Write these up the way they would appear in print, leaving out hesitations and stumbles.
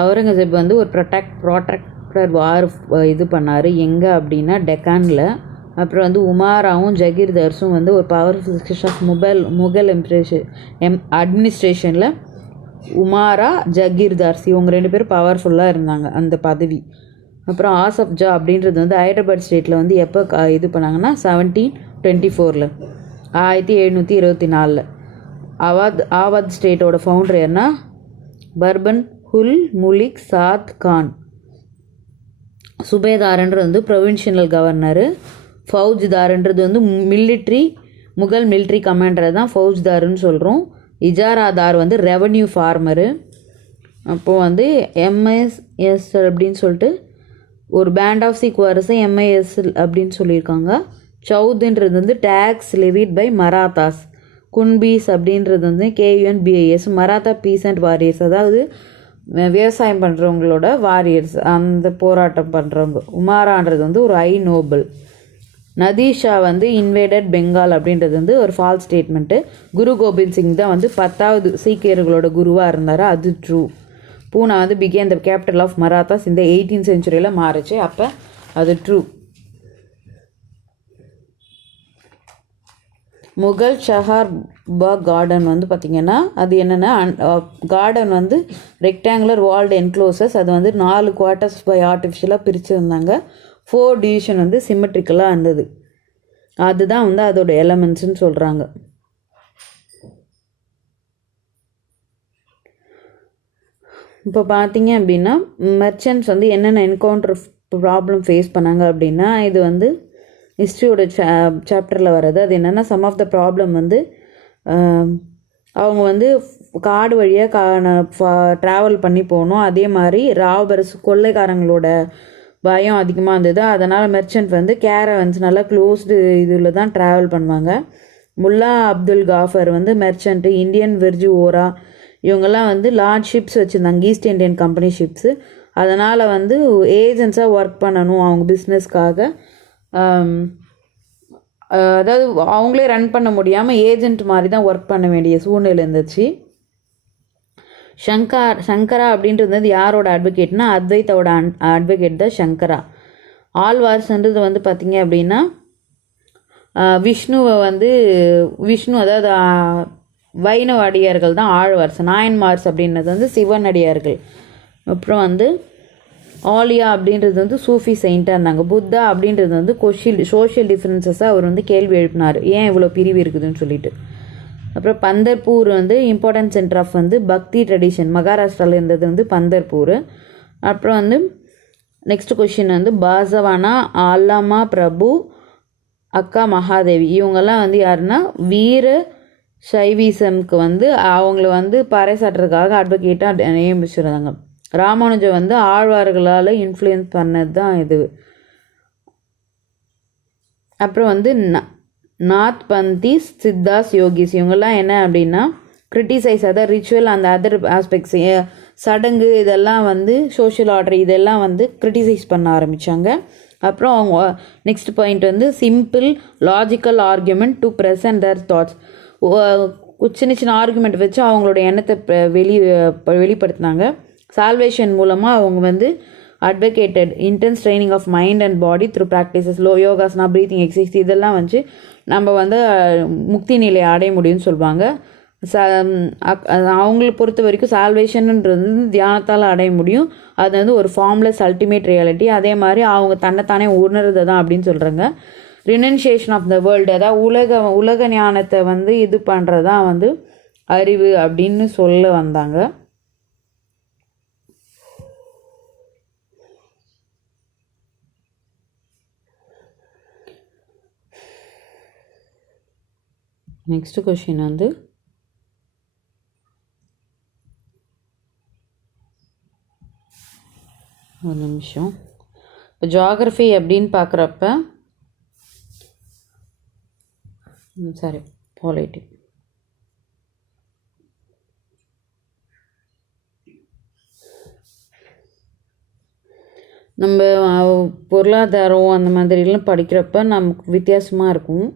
அவுரங்கசீப் வந்து ஒரு ப்ராட்ராக்டர் வார் இது பண்ணார் எங்கே அப்படின்னா டெக்கானில். அப்புறம் வந்து உமாராவும் ஜகீர்தார்ஸும் வந்து ஒரு பவர்ஃபுல் சக்ஸஸ் ஆஃப் முகல் அட்மினிஸ்ட்ரேஷனில் உமாரா ஜகீர்தார்ஸ் இவங்க 2 பேரும் பவர்ஃபுல்லாக இருந்தாங்க அந்த பதவி. அப்புறம் ஆசப் ஜா அப்படின்றது வந்து ஹைதராபாத் ஸ்டேட்டில் வந்து எப்போ இது பண்ணாங்கன்னா 1724 1724. ஆவாத் ஸ்டேட்டோட ஃபவுண்டர் யாருன்னா பர்பன் ஹுல் முலிக் சாத் கான். சுபேதார்ன்றது வந்து ப்ரொவின்ஷியல் கவர்னரு. ஃபவுஜ்தார்ன்றது வந்து முகல் மிலிட்ரி கமாண்டரை தான் ஃபவுஜ்தாருன்னு சொல்கிறோம். இஜாராதார் வந்து ரெவன்யூ ஃபார்மரு. அப்போது வந்து எம்ஐஎஸ் அப்படின்னு சொல்லிட்டு ஒரு பேண்ட் ஆஃப் சிக் வாரஸை எம்ஐஎஸ் அப்படின்னு சொல்லியிருக்காங்க. சவுத்ன்றது வந்து டேக்ஸ் லெவிட் பை மராத்தாஸ். குன்பீஸ் அப்படின்றது வந்து KUNBIS மராத்தா பீசன்ட் வாரியர்ஸ், அதாவது விவசாயம் பண்ணுறவங்களோட வாரியர்ஸ், அந்த போராட்டம் பண்ணுறவங்க. உமாரான்றது வந்து ஒரு நோபல். நதீஷா வந்து இன்வேடட் பெங்கால் அப்படின்றது வந்து ஒரு ஃபால்ஸ் ஸ்டேட்மெண்ட்டு. குரு கோபிந்த் சிங் தான் வந்து 10வது சீக்கியர்களோட குருவாக இருந்தார், அது ட்ரூ. பூனா வந்து became the capital of Marathas இந்த 18th century மாறுச்சு, அப்போ அது ட்ரூ. முகல் ஷஹார் பாக் கார்டன் வந்து பார்த்திங்கன்னா அது என்னென்னா கார்டன் வந்து ரெக்டாங்குலர் வால்டு என்க்ளோசஸ். அது வந்து 4 குவார்ட்டர்ஸ் பை ஆர்டிஃபிஷியலாக பிரிச்சுருந்தாங்க. 4 டிவிஷன் வந்து சிமெட்ரிக்கலாக இருந்தது. அதுதான் வந்து அதோட எலமெண்ட்ஸ்ன்னு சொல்கிறாங்க. இப்போ பார்த்தீங்க அப்படின்னா மெர்ச்சன்ட்ஸ் வந்து என்னென்ன என்கவுண்டர் ப்ராப்ளம் ஃபேஸ் பண்ணாங்க அப்படின்னா இது வந்து ஹிஸ்ட்ரியோட சாப்டரில் வர்றது. அது என்னென்னா சம் ஆஃப் த ப்ராப்ளம் வந்து அவங்க வந்து காடு வழியாக ட்ராவல் பண்ணி போகணும். அதே மாதிரி ராபர்ஸ் கொள்ளைக்காரங்களோட பயம் அதிகமாக இருந்தது. அதனால் மெர்ச்சன்ட் வந்து கேரவன்ஸ் நல்லா க்ளோஸ்டு இதில் தான் ட்ராவல் பண்ணுவாங்க. முல்லா அப்துல் காஃபர் வந்து மெர்ச்சன்ட்டு. இந்தியன் வெர்ஜு ஓரா இவங்கெல்லாம் வந்து லார்ஜ் ஷிப்ஸ் வச்சுருந்தாங்க, ஈஸ்ட் இண்டியன் கம்பெனி ஷிப்ஸு. அதனால் வந்து ஏஜென்ட்ஸாக ஒர்க் பண்ணணும் அவங்க பிஸ்னஸ்க்காக. அதாவது அவங்களே ரன் பண்ண முடியாமல் ஏஜென்ட் மாதிரி தான் ஒர்க் பண்ண வேண்டிய சூழ்நிலை இருந்துச்சு. சங்கரா அப்படின்றது வந்து யாரோட அட்வொகேட்னா அத்வைத்தோட அட்வொகேட் தான் சங்கரா. ஆழ்வார்ஸ்ன்றது வந்து பார்த்திங்க அப்படின்னா விஷ்ணு அதாவது வைணவ அடியார்கள் தான் ஆழ்வார்ஸ். நாயன்மார்ஸ் அப்படின்றது வந்து சிவன் அடியார்கள். அப்புறம் வந்து ஆலியா அப்படின்றது வந்து சூஃபி செயின்ட்டாக இருந்தாங்க. புத்தா அப்படின்றது வந்து சோஷியல் டிஃப்ரென்சஸாக அவர் வந்து கேள்வி எழுப்பினார், ஏன் இவ்வளோ பிரிவு இருக்குதுன்னு சொல்லிட்டு. அப்புறம் பந்தர்பூர் வந்து இம்பார்ட்டன்ட் சென்டர் ஆஃப் வந்து பக்தி ட்ரெடிஷன் மகாராஷ்டிராவில் இருந்தது வந்து பந்தர்பூர். அப்புறம் வந்து நெக்ஸ்ட் கொஷின் வந்து பாசவானா, அல்லாமா பிரபு, அக்கா மகாதேவி இவங்கெல்லாம் வந்து யாருன்னா வீர சைவீசம்க்கு வந்து அவங்கள வந்து பறைசாட்டுறதுக்காக அட்வொகேட்டாக நியமிச்சிருந்தாங்க. ராமானுஜம் வந்து ஆழ்வார்களால் இன்ஃப்ளூயன்ஸ் பண்ணது தான் இது. அப்புறம் வந்து நாத் பந்திஸ், சித்தாஸ், யோகிஸ் இவங்கெல்லாம் என்ன அப்படின்னா கிரிட்டிசைஸ், அதாவது ரிச்சுவல் அந்த அதர் ஆஸ்பெக்ட்ஸ் சடங்கு இதெல்லாம் வந்து சோஷியல் ஆர்டர் இதெல்லாம் வந்து கிரிட்டிசைஸ் பண்ண ஆரம்பித்தாங்க. அப்புறம் அவங்க நெக்ஸ்ட் பாயிண்ட் வந்து simple logical argument to present their thoughts. சின்ன சின்ன ஆர்குமெண்ட் வச்சு அவங்களோட எண்ணத்தை வெளிப்படுத்தினாங்க. சால்வேஷன் மூலமாக அவங்க வந்து advocated intense training of mind and body through practices yogasana breathing exercise இதெல்லாம் வச்சு நம்ம வந்து முக்தி நிலையை அடைய முடியும்னு சொல்லுவாங்க. அவங்கள பொறுத்த வரைக்கும் சால்வேஷன்ன்றது தியானத்தால் அடைய முடியும். அது வந்து ஒரு ஃபார்ம்லெஸ் அல்டிமேட் ரியாலிட்டி. அதே மாதிரி அவங்க தன்னைத்தானே உணர்றது தான் அப்படின்னு சொல்கிறாங்க. ரினன்சியேஷன் ஆஃப் த வேர்ல்டு, அதாவது உலக ஞானத்தை வந்து இது பண்ணுறது தான் வந்து அறிவு அப்படின்னு சொல்ல வந்தாங்க. நெக்ஸ்ட் கொஷின் வந்து ஒரு நிமிஷம். இப்போ ஜியாகிரஃபி அப்படின்னு பார்க்குறப்ப பாலிட்டி நம்ம பொருளாதாரம் அந்த மாதிரிலாம் படிக்கிறப்ப நமக்கு வித்தியாசமாக இருக்கும்.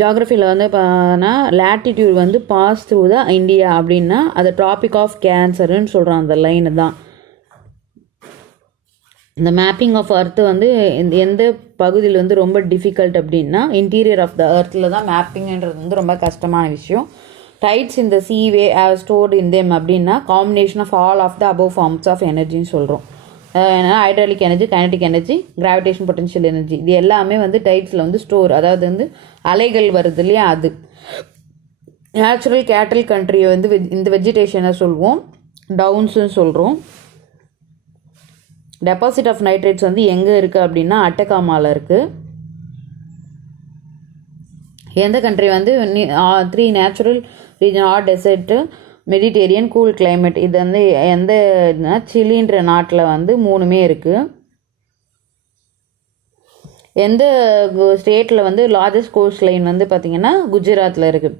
ஜாகிரஃபியில் வந்து பார்த்தா லேட்டிடியூட் வந்து பாஸ் த்ரூ த இந்தியா அப்படின்னா அது ட்ராபிக் ஆஃப் கேன்சர்னு சொல்கிறான் அந்த லைனு தான். இந்த மேப்பிங் ஆஃப் அர்த்து வந்து எந்த பகுதியில் வந்து ரொம்ப டிஃபிகல்ட் அப்படின்னா இன்டீரியர் ஆஃப் த அர்த்தில் தான் மேப்பிங்ன்றது வந்து ரொம்ப கஷ்டமான விஷயம். டைட்ஸ் இந்த sea wave have stored in them அப்படின்னா combination of all of the above forms of எனர்ஜின்னு சொல்கிறோம். ஏன்னா hydraulic energy, kinetic energy, gravitation potential energy இது எல்லாமே வந்து டைட்ஸில் வந்து ஸ்டோர், அதாவது வந்து அலைகள் வருது இல்லையா அது. நேச்சுரல் கேட்டல் கண்ட்ரியை வந்து இந்த வெஜிடேஷனை சொல்லுவோம் டவுன்ஸுன்னு சொல்கிறோம். டெபாசிட் ஆஃப் நைட்ரேட்ஸ் வந்து எங்கே இருக்குது அப்படின்னா அட்டகாமாவில் இருக்குது. எந்த கண்ட்ரி வந்து 3 natural region hot dessert, Mediterranean, cool climate இது வந்து எந்த சிலின்ற நாட்டில் வந்து 3மே இருக்குது. எந்த ஸ்டேட்டில் வந்து லார்ஜஸ்ட் கோஸ்ட் லைன் வந்து பார்த்திங்கன்னா குஜராத்தில் இருக்குது.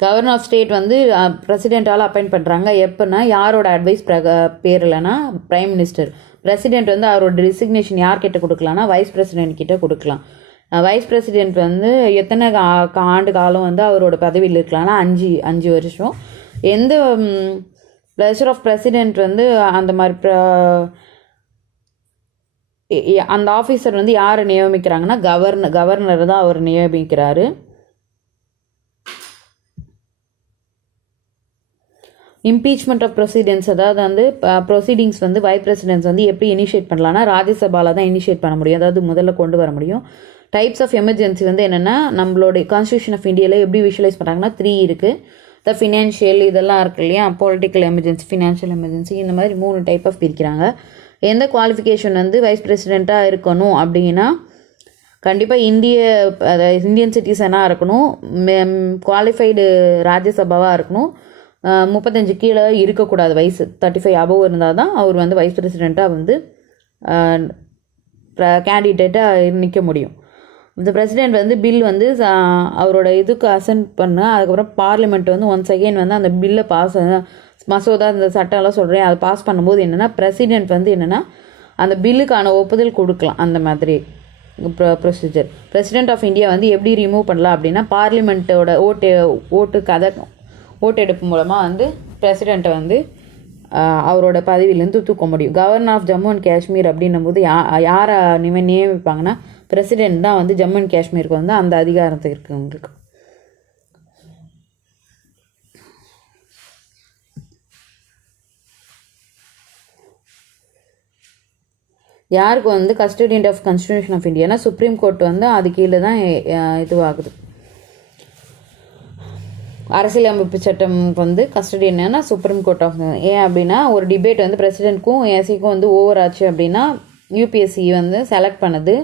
கவர்னர் ஆஃப் ஸ்டேட் வந்து பிரசிடெண்ட்டால் அப்பாயிண்ட் பண்ணுறாங்க. எப்போனா யாரோட அட்வைஸ் பேர் இல்லைன்னா பிரைம் மினிஸ்டர். பிரசிடெண்ட் வந்து அவரோட டிசிக்னேஷன் யார்கிட்ட கொடுக்கலாம்னா வைஸ் பிரசிடென்ட் கிட்ட கொடுக்கலாம். வைஸ் பிரசிடெண்ட் வந்து எத்தனை ஆண்டு காலம் வந்து அவரோட பதவியில் இருக்கலாம்னா 5 வருஷம். எந்த ப்ளஷர் ஆஃப் பிரசிடெண்ட் வந்து அந்த மாதிரி அந்த ஆஃபீஸர் வந்து யாரை நியமிக்கிறாங்கன்னா கவர்னர் தான் அவர் நியமிக்கிறாரு. இம்பீச்மெண்ட் ஆஃப் ப்ரொசீடிங்ஸ், அதாவது வந்து ப்ரொசீடிங்ஸ் வந்து வைஸ் பிரசிடென்ட்ஸ் வந்து எப்படி இனிஷியேட் பண்ணலான்னா ராஜ்யசபாவில் தான் இனிஷியேட் பண்ண முடியும், அதாவது முதல்ல கொண்டு வர முடியும். டைப்ஸ் ஆஃப் எமர்ஜென்சி வந்து என்னென்னா நம்மளோட கான்ஸ்டியூஷன் ஆஃப் இந்தியாவில் எப்படி விஷுவலைஸ் பண்ணுறாங்கன்னா 3 இருக்குது. த ஃபினான்ஷியல் இதெல்லாம் இருக்கு இல்லையா, பொலிட்டிக்கல் எமர்ஜென்சி, ஃபினான்ஷியல் எமர்ஜென்சி, இந்த மாதிரி 3 டைப் ஆஃப் பிரிக்கிறாங்க. எந்த குவாலிஃபிகேஷன் வந்து வைஸ் பிரசிடெண்ட்டாக இருக்கணும் அப்படின்னா கண்டிப்பாக இந்தியன் சிட்டிசனாக இருக்கணும், குவாலிஃபைடு ராஜ்யசபாவாக இருக்கணும், 35 கீழே இருக்கக்கூடாது, வயசு 35 அபவ் இருந்தால் தான் அவர் வந்து வைஸ் பிரசிடெண்ட்டாக வந்து கேண்டிடேட்டாக நிற்க முடியும். இந்த பிரசிடெண்ட் வந்து பில் வந்து அவரோட இதுக்கு அசென்ட் பண்ண அதுக்கப்புறம் பார்லிமெண்ட் வந்து ஒன்ஸ் அகெயின் வந்து அந்த பில்லை மசோதா இந்த சட்டம்லாம் சொல்கிறேன் அதை பாஸ் பண்ணும்போது என்னென்னா பிரசிடெண்ட் வந்து என்னென்னா அந்த பில்லுக்கான ஒப்புதல் கொடுக்கலாம். அந்த மாதிரி ப்ரொசீஜர். பிரசிடெண்ட் ஆஃப் இந்தியா வந்து எப்படி ரிமூவ் பண்ணலாம் அப்படின்னா பார்லிமெண்ட்டோட ஓட்டெடுப்பு மூலமாக வந்து பிரசிடெண்ட்டை வந்து அவரோட பதவியிலேருந்து தூக்க முடியும். Governor of Jammu and Kashmir அப்படின்னும் போது யாரை நியமிப்பாங்கன்னா பிரசிடெண்ட் தான் வந்து ஜம்மு அண்ட் காஷ்மீருக்கு வந்து அந்த அதிகாரத்தை இருக்குங்களுக்கு. யாருக்கு வந்து கஸ்டடியன் ஆஃப் கான்ஸ்டிடியூஷன் ஆஃப் இந்தியானா சுப்ரீம் கோர்ட் வந்து அது கீழே தான் இதுவாகுது. அரசியலமைப்பு சட்டம் வந்து கஸ்டடியன்னா சுப்ரீம் கோர்ட் ஆஃப். ஏன் அப்படின்னா ஒரு டிபேட் வந்து பிரசிடெண்ட்க்கும் ஏசிக்கும் வந்து ஓவர் ஆச்சு அப்படின்னா யூபிஎஸ்சி வந்து செலக்ட் பண்ணது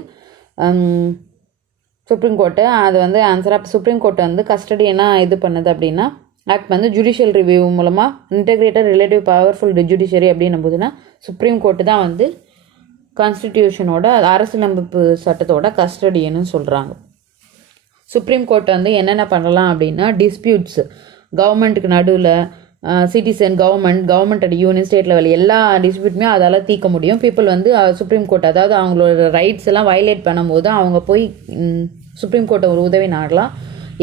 சுப்ரீம் கோர்ட்டு. அது வந்து ஆன்சராக சுப்ரீம் கோர்ட் வந்து கஸ்டடியனாக இது பண்ணது அப்படின்னா ஆக்ட் வந்து ஜுடிஷியல் ரிவ்யூ மூலமாக இன்டெகிரேட்டட் ரிலேட்டிவ் பவர்ஃபுல் ஜுடிஷியரி அப்படின்னும் போதுன்னா சுப்ரீம் கோர்ட்டு தான் வந்து கான்ஸ்டிடியூஷனோட அரசியலமைப்பு சட்டத்தோட கஸ்டடியன்னு சொல்கிறாங்க. சுப்ரீம் கோர்ட் வந்து என்னென்ன பண்ணலாம் அப்படின்னா டிஸ்பியூட்ஸ் கவர்மெண்ட்டுக்கு நடுவில் citizen government and union state level எல்லா டிஸ்பியூட்டுமே அதால் தீர்க்க முடியும். பீப்புள் வந்து சுப்ரீம் கோர்ட் அதாவது அவங்களோட ரைட்ஸ் எல்லாம் வயலேட் பண்ணும்போது அவங்க போய் சுப்ரீம் கோர்ட்டை ஒரு உதவி நாடலாம்.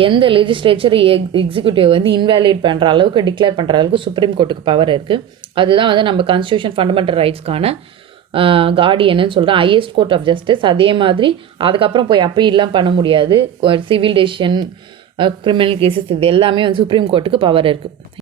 எந்த லெஜிஸ்லேச்சர் எக்ஸிக்யூட்டிவ் வந்து இன்வேலிட் பண்ணுற அளவுக்கு டிக்ளேர் பண்ணுற அளவுக்கு சுப்ரீம் கோர்ட்டுக்கு பவர் இருக்குது. அதுதான் வந்து நம்ம கான்ஸ்டியூஷன் ஃபண்டமெண்டல் ரைட்ஸ்க்கான கார்டியன்னு சொல்கிறேன், ஹையஸ்ட் கோர்ட் ஆஃப் ஜஸ்டிஸ். அதே மாதிரி அதுக்கப்புறம் போய் அப்பீல்லாம் பண்ண முடியாது. சிவில் டெசிஷன், கிரிமினல் கேசஸ் இது எல்லாமே வந்து சுப்ரீம் கோர்ட்டுக்கு பவர் இருக்குது.